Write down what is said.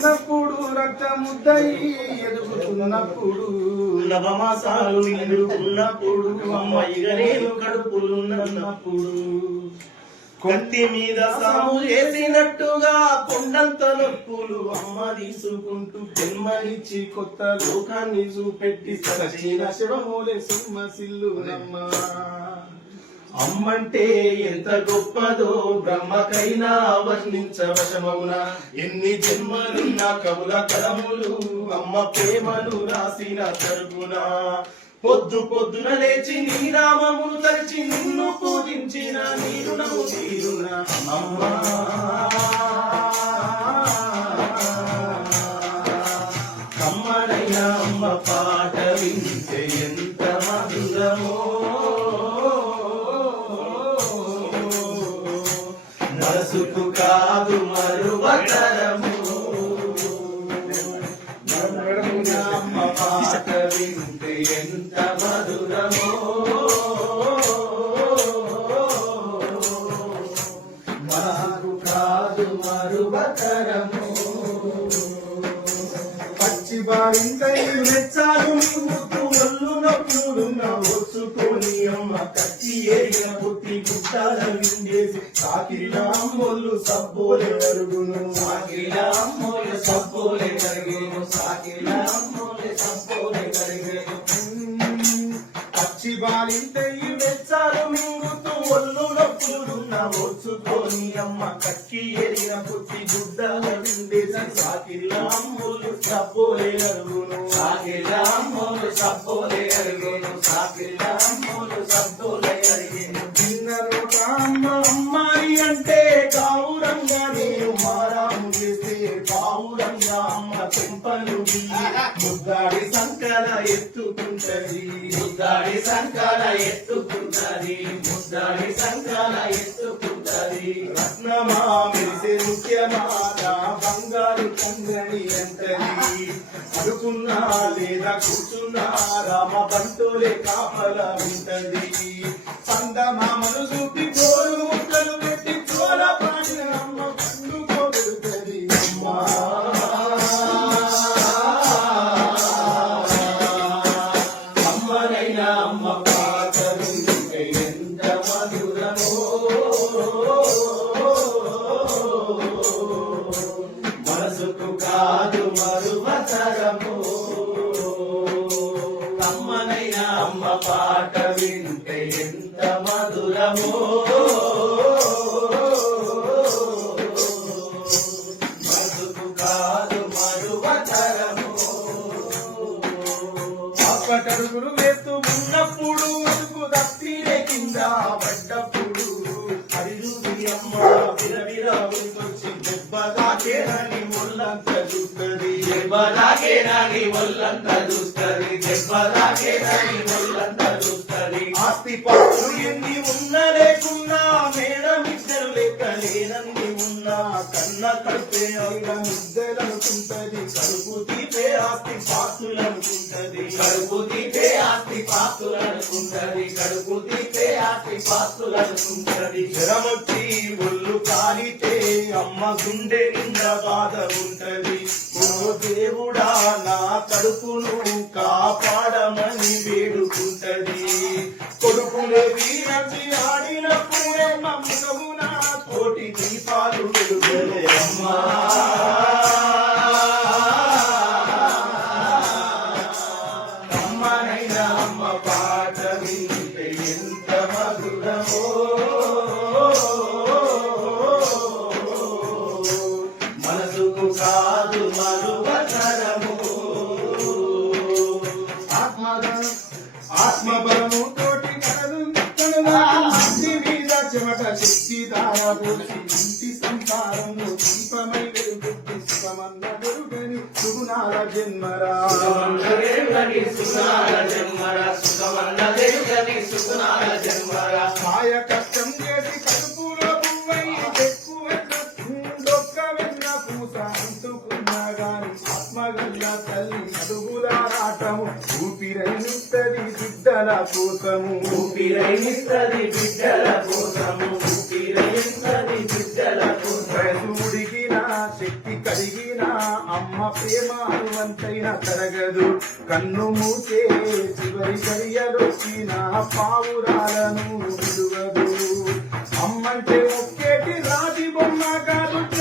చిన్నప్పుడు రక్తముద్దై ఎదుగుతున్నప్పుడు నవమాసాలు నిండుకున్నప్పుడు అమ్మాయిగా నేను కడుపులున్నప్పుడు కత్తి మీద సాము చేసినట్టుగా కొండంత నొప్పులు అమ్మ తీసుకుంటూ జన్మనిచ్చి కొత్త లోకాన్ని చూపెట్టి సచిన శివమూలే సింహసిల్లు నమ్మ అమ్మంటే ఎంత గొప్పదో బ్రహ్మకైనా వర్ణించవశమవునా ఎన్ని జన్మలున్న కవుల కలములు అమ్మ ప్రేమను రాసిన తరుగునా పొద్దు పొద్దున లేచి నీ నామమును తలిచి నిన్ను పూజించిన నీ రుణము తీరునా అమ్మా అమ్మనైనా అమ్మ పాట వింటే ఎంత మధురమో మనసుకు కాదు మరువతరము అమ్మ పాట వింటే ఎంత మధురమో మనకు కాదు మరువతరము పచ్చి బారింతై మెచ్చాలు ముత్తు ఒళ్ళు నొప్పులున్న వచ్చుకొని అమ్మ కచ్చి ఏరిన పుట్టి గుట్టాల విండేసి సాకిరిలా అమ్మోళ్ళు సబ్బోలే అరుగును సాకిరిలా అమ్మోళ్ళు సబ్బోలే కరిగేను సాకిరిలా అమ్మోళ్ళే సబ్బోలే కరిగేను పచ్చి బారింతై మెచ్చాలు మింగుతూ ఒళ్ళు నొప్పులున్న వచ్చుకొని అమ్మ కక్కి ఏరిన పుట్టి గుడ్డాల విండేసి సాకిరిలా అమ్మోళ్ళు సబ్బోలే అరుగును సాకిరిలా అమ్మోళ్ళు సబ్బోలే అరుగును సాకిరిలా అమ్మోళ్ళు సబ్బోలే అరిగేను చిన్నను అమ్మ అమ్మాయి అంటే గౌరంగా నేను మారాము చేస్తే పావురంగా అమ్మ చెంపలు ముద్దాడి సంకల ఎత్తుకుంటది ముద్దాడి సంకల ఎత్తుకుంటది ముద్దాడి సంకల ఎత్తుకుంటది రత్నమా మెరిసే ముఖ్యమా నా బంగారు కొంగని అంటది అడుకున్నా లేదా కూర్చున్నా రామ బంటోలే కాపల ఉంటది సందమామను చూపి కోరు ముక్కలు పెట్టి చోర పాడిన అమ్మ పండుకోబెడుతుంది అమ్మా అమ్మనైనా అమ్మ పాట వింటే ఎంత మధురమో మనసుకు కాదు మరువతరము అమ్మనైనా అమ్మ పాట వింటే ఎంత మధురమో మనసుకు కాదు మరువతరము అప్పటడుగులు వేస్తూ ఉన్నప్పుడు ముసుగు దప్పిరే కింద పడ్డప్పుడు అడిగి అమ్మ విరవిరా వచ్చి దెబ్బలాకేనని ఒళ్ళంత చూస్తుంది దెబ్బలాకేనని ఒళ్ళంత చూస్తుంది దెబ్బలాకేనని ఒళ్ళంత చూస్తుంది ఆస్తి పాత్రలు ఎన్ని ఉన్నా లేకున్నా మేడం ఇద్దరు లేక లేనన్ని ఉన్నా కన్న కడిపే అయిన ముద్దలనుకుంటది కడుపు తీపే ఆస్తి పాత్రులు అనుకుంటది కడుపు తీపే ఆస్తి పాత్రులు అనుకుంటది కడుపు తీపే ఆస్తి పాత్రులు అనుకుంటది జ్వరమొచ్చి ఒళ్ళు కాలితే అమ్మ గుండె నిండా బాధ ఉంటది ఓ దేవుడా నా కడుపును కాపాడమని వేడుకుంటది కొడుకులే వీరచి ఆడినప్పుడే నమ్మకమున కోటి దీపాలు వెలుగులే అమ్మా అమ్మనైనా అమ్మ పాట వింటే ఎంత మధురమో మనసుకు కాదు మరువతరము ఆత్మబలము తోటి కనదు మీద చెమట శక్తి దారబోసి ఇంటి సంసారము దీపమై వెలుగుద్ది సుఖమన్న వెలుగని సుగుణాల జన్మరా సుగుణాల జన్మరా సుఖమన్న వెలుగని సుగుణాల జన్మరా కాయ కష్టం చేసి కడుపులో పువ్వై డొక్క వెన్న పూస అంటుకున్నా గాని ఆత్మగల్ల తల్లి అడుగులారాటము ఊపిరైనిస్తది బిడ్డల కోసము ఊపిరైనిస్తది బిడ్డల కోసము ఊపిరైనిస్తది బిడ్డల కోసం శక్తి కలిగిన అయినా అమ్మ ప్రేమ వంతైనా తరగదు. కన్ను మూసే చివరి గడియలొచ్చిన పావురాలను విడువదు. అమ్మంటే ఒక్కేటి రాతి బొమ్మ కాదు.